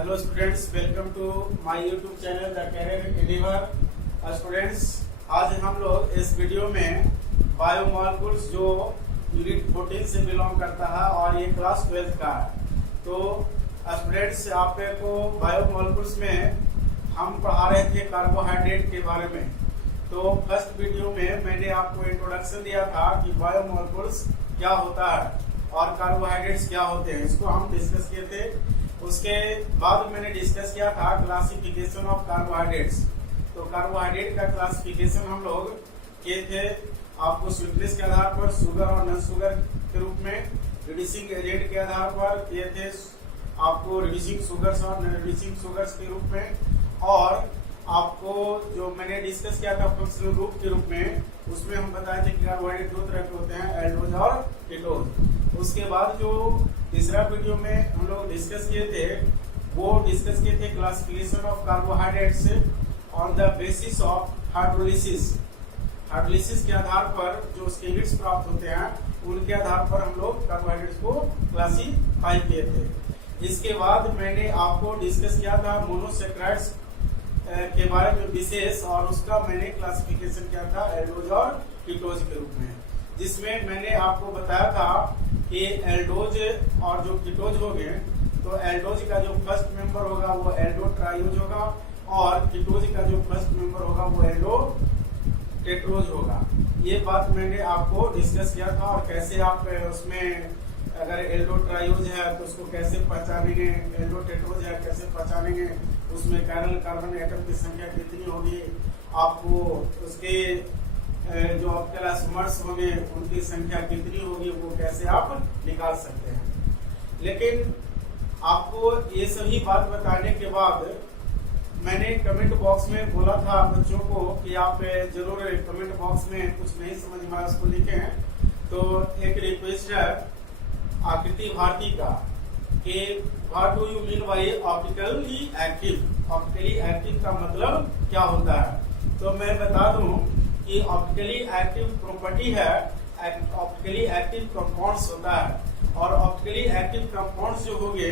Hello students, welcome to my YouTube channel the career endeavour. Students, आज हम लोग इस वीडियो में बायोमॉलिक्यूल्स जो यूनिट 14 से बिलोंग करता है और ये क्लास 12 का है। तो स्टूडेंट्स, आपको बायोमॉलिक्यूल्स में हम पढ़ा रहे थे कार्बोहाइड्रेट के बारे में। तो फर्स्ट वीडियो में मैंने आपको इंट्रोडक्शन दिया था कि बायोमॉलिक्यूल्स क्या होता है और कार्बोहाइड्रेट्स क्या होते हैं, इसको हम डिस्कस किए थे। उसके बाद मैंने डिस्कस किया था क्लासिफिकेशन ऑफ कार्बोहाइड्रेट्स। तो कार्बोहाइड्रेट का क्लासिफिकेशन हम लोग किए थे आपको स्वीटनेस के आधार पर, शुगर और नॉन शुगर के रूप में, रिड्यूसिंग एजेंट के आधार पर किए थे आपको रिड्यूसिंग शुगर्स और नॉन रिड्यूसिंग शुगर्स के रूप में, और आपको जो मैंने डिस्कस किया था फंक्शनल ग्रुप के रूप में, उसमें हम बताए थे कि कार्बोहाइड्रेट दो तरह के होते हैं, एल्डोज और कीटोज। उसके बाद जो तीसरा वीडियो में हम लोग डिस्कस किए थे वो डिस्कस किए थे classification of carbohydrates on the basis of hydrolysis. Hydrolysis के आधार पर जो उसके यूनिट्स प्राप्त होते हैं उनके आधार पर हम लोग कार्बोहाइड्रेट्स को क्लासीफाई किए थे। इसके बाद मैंने आपको डिस्कस किया था मोनोसेक्राइड्स के बारे में विशेष, और उसका मैंने क्लासिफिकेशन किया था एल्डोज और कीटोज के रूप में, जिसमें मैंने आपको बताया था कि एल्डोज और जो कीटोज हो गए, तो एल्डोज का जो फर्स्ट मेंबर होगा वो एल्डो ट्राइओज होगा और कीटोज का जो फर्स्ट मेंबर होगा वो एल्डो टेट्रोज होगा। ये बात मैंने आपको डिस्कस किया था, और कैसे आप उसमें अगर एल्डो ट्राइओज है तो उसको कैसे पहचानेंगे, एल्डो टेट्रोज है कैसे पहचानेंगे, उसमें कायरल कार्बन एटम की संख्या कितनी होगी, आपको उसके जो आपके आइसोमर्स होंगे उनकी संख्या कितनी होगी, वो कैसे आप निकाल सकते हैं। लेकिन आपको ये सभी बात बताने के बाद मैंने कमेंट बॉक्स में बोला था बच्चों को कि आप जरूर कमेंट बॉक्स में कुछ नहीं समझ में आया उसको लिखें। तो एक रिक्वेस्ट है आकृति भारती का कि what do you mean by optically active. Optically active का मतलब क्या होता है? तो मैं बता दूं कि ऑप्टिकली एक्टिव प्रॉपर्टी है, ऑप्टिकली एक्टिव कंपाउंड्स होता है, और ऑप्टिकली एक्टिव कंपाउंड्स जो होंगे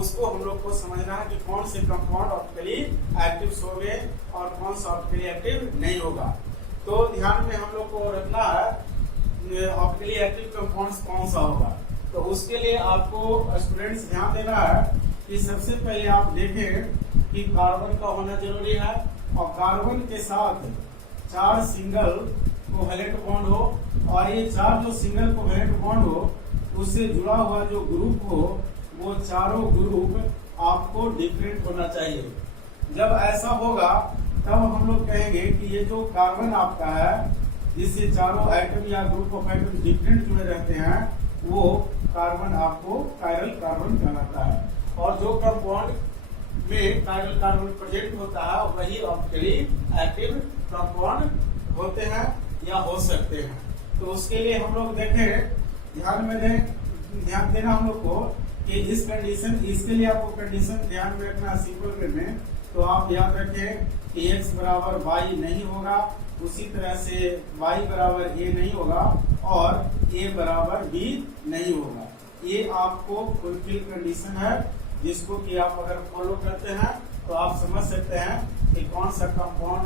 उसको हम लोग को समझना है कि कौन से कंपाउंड ऑप्टिकली एक्टिव होंगे और कौन सा ऑप्टिकली एक्टिव नहीं होगा। तो ध्यान में हम लोग को रखना है ऑप्टिकली एक्टिव कंपाउंड्स कौन सा होगा। तो उसके लिए आपको स्टूडेंट्स ध्यान देना है कि सबसे पहले आप देखें कि कार्बन का होना जरूरी है, और कार्बन के साथ 4 सिंगल कोवैलेंट बॉन्ड हो, और ये 4 जो सिंगल कोवैलेंट बॉन्ड हो उससे जुड़ा हुआ जो ग्रुप हो वो चारों ग्रुप आपको डिफरेंट होना चाहिए। जब ऐसा होगा तब हम लोग कहेंगे कि ये जो कार्बन आपका है जिससे चारों एटम या ग्रुप ऑफ एटम डिफरेंट जुड़े रहते हैं वो कार्बन आपको कायरल कार्बन कहलाता है, और जो कंपाउंड में कायरल कार्बन प्रेजेंट होता है वही ऑप्टिकली एक्टिव कंपाउंड होते हैं या हो सकते हैं। तो उसके लिए हम लोग देखें, ध्यान देना हम लोग को कि इस कंडीशन, इसके लिए आपको कंडीशन ध्यान में रखना सिंपल वे में। तो आप याद रखें कि x बराबर y नहीं होगा, उसी तरह से y बराबर a नहीं होगा और a बराबर b नहीं होगा। ये आपको फुलफिल कंडीशन है, जिसको कि आप अगर फॉलो करते हैं तो आप समझ सकते हैं कि कौन सा कंपाउंड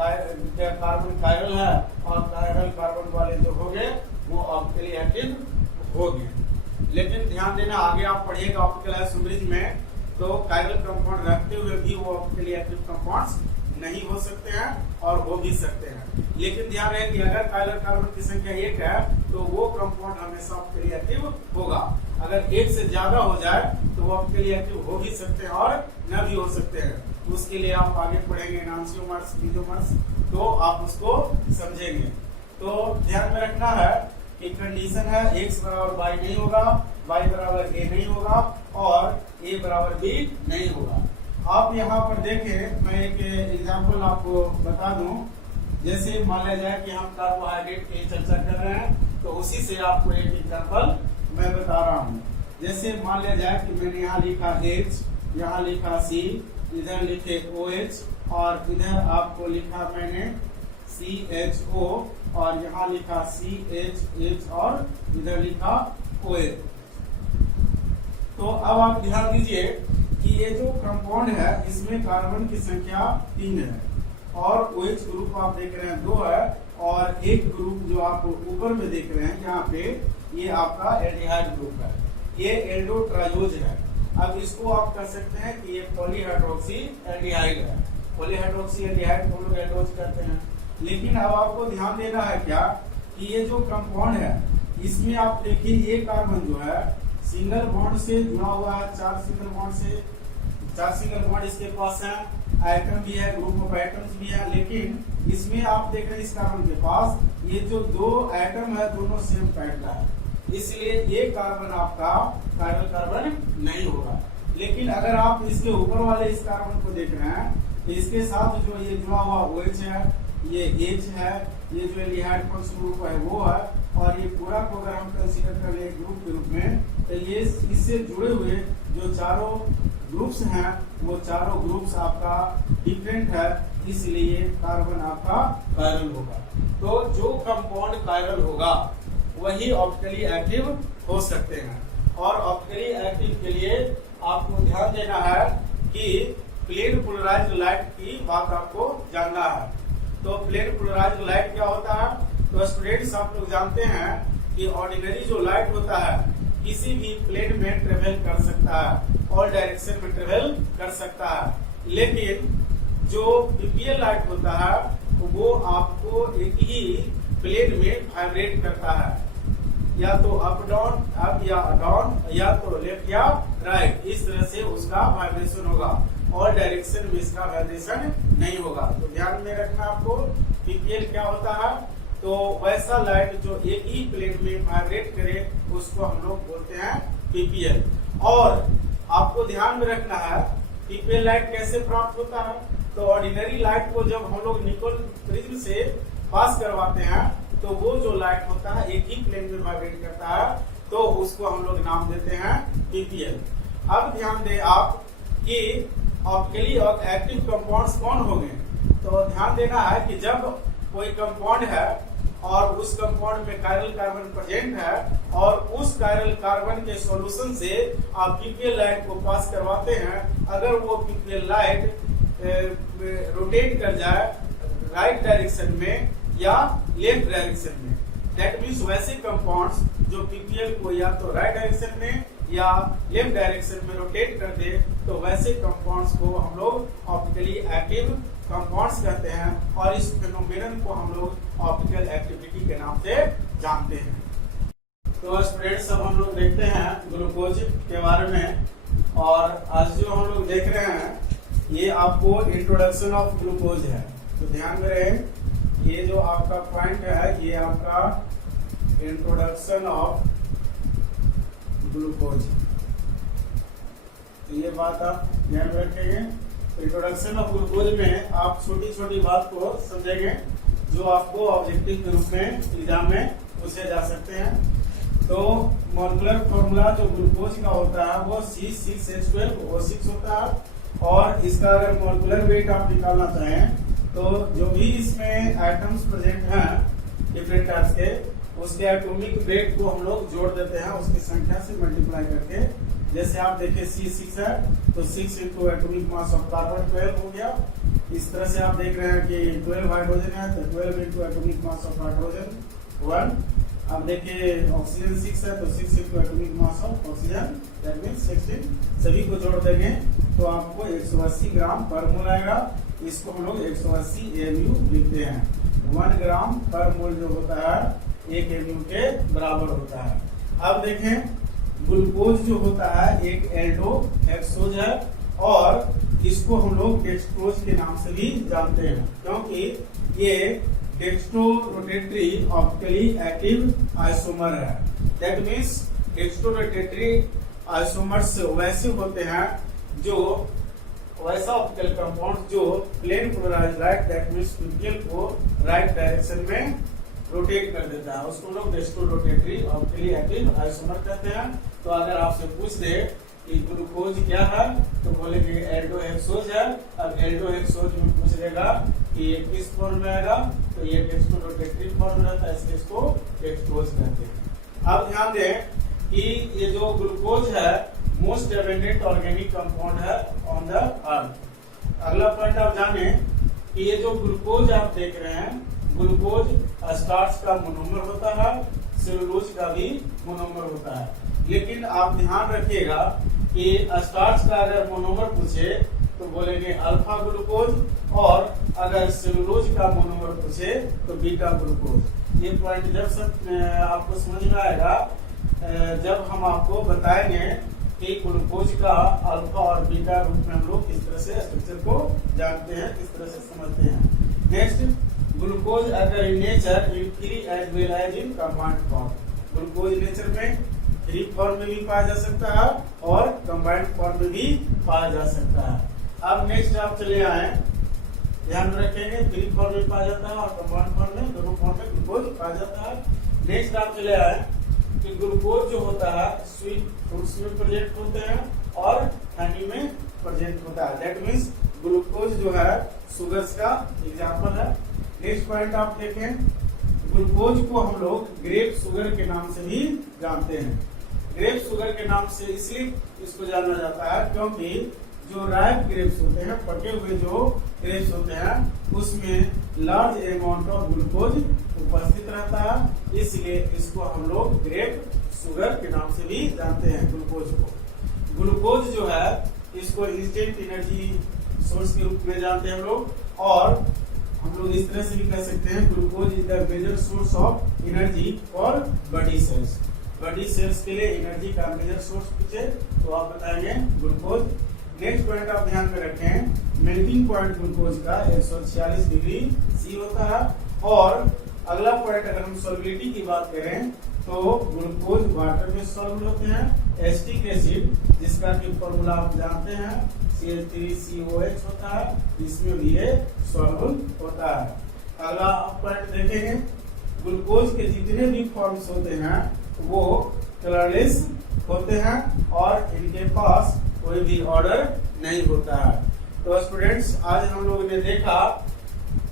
कार्बन कायरल है और कायरल कार्बन वाले जो हो गए वो ऑप्टिकली एक्टिव हो गए। लेकिन ध्यान देना, आगे आप पढ़िएगा ऑप्टिकल आइसोमरिज्म में, तो कायरल कंपाउंड रखते हुए भी वो ऑप्टिकली एक्टिव कंपाउंड्स नहीं हो सकते हैं और हो भी सकते हैं। लेकिन ध्यान रहे कि अगर कायरल कार्बन की संख्या 1 है तो वो कंपाउंड हमेशा ऑप्टिकली एक्टिव होगा। अगर 1 से ज्यादा हो जाए तो वो ऑप्टिकली एक्टिव हो भी सकते हैं और न भी हो सकते हैं। उसके लिए आप आगे पढ़ेंगे एनांसियोमर्स, मीजोमर्स, तो आप उसको समझेंगे। तो ध्यान में रखना है कि कंडीशन है x बराबर y नहीं होगा, y बराबर a नहीं होगा और a बराबर b नहीं होगा। आप यहाँ पर देखें, मैं एक एग्जांपल आपको बता दूं। जैसे मान लिया जाए कि हम कार्बोहाइड्रेट की चर्चा कर रहे हैं, तो उसी से आपको एक एग्जांपल मैं बता रहा हूँ। जैसे मान लिया जाए कि मैंने यहाँ लिखा H, यहाँ लिखा C, इधर लिखे OH, और इधर आपको लिखा मैंने CHO, और यहाँ लिखा CHH, और इधर लिखा OH। तो अब आप ध्यान दीजिए कि ये जो कंपाउंड है इसमें कार्बन की संख्या 3 है और OH ग्रुप आप देख रहे हैं 2 है और एक ग्रुप जो आप ऊपर में देख रहे हैं यहाँ पे ये आपका एल्डिहाइड ग्रुप है, ये एल्डो ट्रायोज है। अब इसको आप कह सकते हैं कि ये पॉलीहाइड्रोक्सी एल्डिहाइड है, पॉलीहाइड्रोक्सी एल्डिहाइड को लोग एल्डोज कहते हैं। लेकिन अब आपको ध्यान देना है क्या कि ये जो कंपाउंड है इसमें आप देखिए ये कार्बन जो है सिंगल बॉन्ड से जुड़ा हुआ है, 4 सिंगल बॉन्ड इसके पास है, एटम भी है, ग्रुप ऑफ एटम्स भी है। लेकिन इसमें आप देख रहे हैं इस कार्बन के पास ये जो 2 एटम है दोनों सेम टाइप का है, इसलिए ये कार्बन आपका कायरल कार्बन नहीं होगा। लेकिन अगर आप इसके ऊपर वाले इस कार्बन को देख रहे हैं तो इसके साथ जो ये जुड़ा हुआ OH है, ये H है, ये जो एल्डिहाइड फंक्शन ग्रुप है वो है और ये पूरा को अगर हम कंसीडर कर ले ग्रुप के रूप में तो ये इससे जुड़े हुए जो चारों ग्रुप्स हैं वो चारों ग्रुप्स आपका डिफरेंट है, इसलिए कार्बन आपका कायरल होगा। तो जो कंपाउंड कायरल होगा वही ऑप्टिकली एक्टिव हो सकते हैं। और ऑप्टिकली एक्टिव के लिए आपको ध्यान देना है कि प्लेन पोलराइज्ड लाइट की बात आपको जानना है। तो प्लेन पोलराइज्ड लाइट क्या होता है? तो स्टूडेंट्स आप लोग जानते हैं कि ऑर्डिनरी जो लाइट होता है किसी भी प्लेन में ट्रेवल कर सकता है, ऑल डायरेक्शन में ट्रेवल कर सकता है। लेकिन जो पीपीएल लाइट होता है वो आपको एक ही प्लेन में वाइब्रेट करता है, या तो अप डाउन, अप या डाउन, या तो लेफ्ट या राइट, इस तरह से उसका वाइब्रेशन होगा। और डायरेक्शन में इसका वाइब्रेशन नहीं होगा। तो ध्यान में रखना आपको पीपीएल क्या होता है। तो वैसा लाइट जो एक ही प्लेन में वाइब्रेट करे उसको हम लोग बोलते हैं पीपीएल। और आपको ध्यान में रखना है पीपीएल लाइट कैसे प्राप्त होता है। तो ऑर्डिनरी लाइट को जब हम लोग निकोल प्रिज्म से पास करवाते हैं तो वो जो लाइट होता है एक ही प्लेन में वाइब्रेट करता है, तो उसको हम लोग नाम देते हैं पीपीएल। अब ध्यान दें आप कि ऑप्टिकली और एक्टिव कंपाउंड्स कौन होंगे। तो ध्यान देना है कि जब कोई कंपाउंड है और उस कंपाउंड में कायरल कार्बन प्रेजेंट है और उस कायरल कार्बन के सॉल्यूशन से आप पीपीएल लाइट को पास करवाते हैं, अगर वो पीपीएल लाइट रोटेट कर जाए राइट डायरेक्शन में या लेफ्ट डायरेक्शन में, दैट मीन्स वैसे कंपाउंड्स जो पीपीएल को या तो राइट डायरेक्शन में या लेफ्ट डायरेक्शन में रोटेट कर दे, तो वैसे कंपाउंड्स को हम लोग ऑप्टिकली एक्टिव कंपाउंड्स कहते हैं। और इस फेनोमेनन को हम लोग ऑप्टिकल एक्टिविटी के नाम से जानते हैं। तो स्टूडेंट्स अब हम लोग देखते हैं ग्लूकोज के बारे में। और आज जो हम लोग देख रहे हैं ये आपको इंट्रोडक्शन ऑफ ग्लूकोज है। तो ध्यान में रहे, ये जो आपका पॉइंट है ये आपका इंट्रोडक्शन ऑफ ग्लूकोज, तो ये बात आप ध्यान में रखेंगे। इंट्रोडक्शन ऑफ ग्लूकोज में आप छोटी छोटी बात को समझेंगे जो आपको ऑब्जेक्टिव के रूप में एग्जाम में पूछे जा सकते हैं। तो मॉलिक्यूलर फॉर्मूला जो ग्लूकोज का होता है वो C6H12O6 होता है। और इसका अगर मॉलिक्यूलर वेट आप निकालना चाहें तो जो भी इसमें आइटम्स प्रेजेंट हैं डिफरेंट टाइप्स के, उसके एटॉमिक वेट को हम लोग जोड़ देते हैं उसकी संख्या से मल्टीप्लाई करके। जैसे आप देखिए C6 है तो 6 into atomic mass of carbon 12 हो गया। इस तरह से आप देख रहे हैं कि 12 हाइड्रोजन है तो 12 into atomic mass of hydrogen 1। अब देखिए ऑक्सीजन 6 है तो 6 into atomic mass of oxygen, that means 16। सभी को जोड़ देंगे तो आपको 180 ग्राम पर मोल आएगा। इसको हम लोग 180 AMU लिखते हैं। 1 ग्राम पर मोल जो होता है 1 AMU के बराबर होता है। अब देखें ग्लूकोज जो होता है एक एल्डोहेक्सोज है और इसको हम लोग डेक्सट्रोज के नाम से भी जानते हैं, क्योंकि ये dextro rotatory optically active isomer है। That means dextro rotatory isomers वैसे होते हैं जो वैसा ऑप्टिकल कंपाउंड जो plane polarized light that means PPL को राइट डायरेक्शन में रोटेट कर देता है, उसको लोग dextro rotatory optically active isomer कहते हैं। तो अगर आपसे पूछ दे कि ग्लूकोज क्या है तो बोलेंगे एल्डोहेक्सोज है। अब एल्डोहेक्सोज में पूछ देगा कि ये किस फॉर्म में आएगा तो ये डेक्स्ट्रो रोटेटरी फॉर्म रहता है, इसलिए इसको डेक्स्ट्रोज कहते हैं। अब ध्यान दें कि ये जो ग्लूकोज है मोस्ट एबंडेंट ऑर्गेनिक कंपाउंड है ऑन द अर्थ। अगला पॉइंट आप जाने कि ये जो ग्लूकोज आप देख रहे हैं, ग्लूकोज स्टार्च का मोनोमर होता है, सेलुलोज का भी मोनोमर होता है। लेकिन आप ध्यान रखिएगा कि स्टार्च का अगर मोनोमर पूछे तो बोलेंगे अल्फा ग्लूकोज, और अगर सेलुलोज का मोनोमर पूछे तो बीटा ग्लूकोज। ये पॉइंट जब आपको समझ में आएगा जब हम आपको बताएंगे कि ग्लूकोज का अल्फा और बीटा रूप में हम लोग किस तरह से स्ट्रक्चर को जानते हैं, किस तरह से समझते हैं। नेक्स्ट, ग्लूकोज अगर in nature in free as well as in combined form. Glucose nature में फ्री फॉर्म में भी पाया जा सकता है और कंबाइंड फॉर्म में भी पाया जा सकता है। अब नेक्स्ट आप चले आए, ध्यान रखेंगे फ्री फॉर्म में पाया जाता है और कंबाइंड फॉर्म में, दोनों फॉर्म में ग्लूकोज पाया जाता है। नेक्स्ट आप चले आए कि ग्लूकोज जो होता है स्वीट फ्रूट्स में प्रेजेंट होते हैं और हनी में प्रेजेंट होता है। दैट मीन्स ग्लूकोज जो है शुगर्स का एग्जाम्पल है। नेक्स्ट पॉइंट आप देखें, ग्लूकोज को हम लोग ग्रेप शुगर के नाम से भी जानते हैं। ग्रेप शुगर के नाम से इसलिए इसको जाना जाता है क्योंकि जो राइप ग्रेप्स होते हैं, पके हुए जो ग्रेप्स होते हैं, उसमें लार्ज अमाउंट ऑफ ग्लूकोज उपस्थित रहता है, इसलिए इसको हम लोग ग्रेप शुगर के नाम से भी जानते हैं ग्लूकोज को। ग्लूकोज जो है इसको इंस्टेंट एनर्जी सोर्स के रूप में जानते हैं हम लोग, और हम लोग इस तरह से भी कह सकते हैं glucose is the major source of energy for body cells. Body cells के लिए एनर्जी का मेजर सोर्स पूछे तो आप बताएंगे ग्लूकोज। नेक्स्ट पॉइंट आप ध्यान में रखें, मेल्टिंग पॉइंट ग्लूकोज का 146 डिग्री सी होता है। और अगला पॉइंट अगर हम सॉल्युबिलिटी की बात करें तो ग्लूकोज वाटर में सॉल्व होते हैं। एसिटिक एसिड जिसका कि फॉर्मूला आप जानते हैं CH3COH होता है, इसमें भी ये सॉल्व होता है। अगला पॉइंट देखेंगे, ग्लूकोज के जितने भी फॉर्म्स होते हैं वो कलरलेस होते हैं और इनके पास कोई भी ऑर्डर नहीं होता है। तो स्टूडेंट्स, आज हम लोगों ने देखा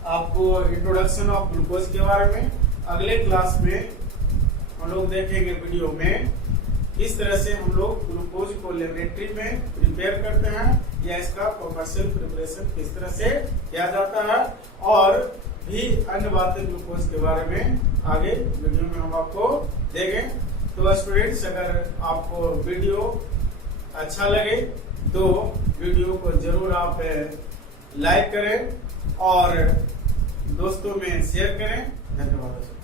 आपको इंट्रोडक्शन ऑफ ग्लूकोज के बारे में। अगले क्लास में हम लोग देखेंगे वीडियो में किस तरह से हम लोग ग्लूकोज को लेबोरेटरी में प्रिपेयर करते हैं या इसका कमर्शियल प्रिपरेशन किस तरह से किया जाता है, और भी अन्य बातें ग्लूकोज के बारे में आगे वीडियो में हम आपको देंगे। तो स्टूडेंट्स, अगर आपको वीडियो अच्छा लगे तो वीडियो को जरूर आप लाइक करें और दोस्तों में शेयर करें। धन्यवाद।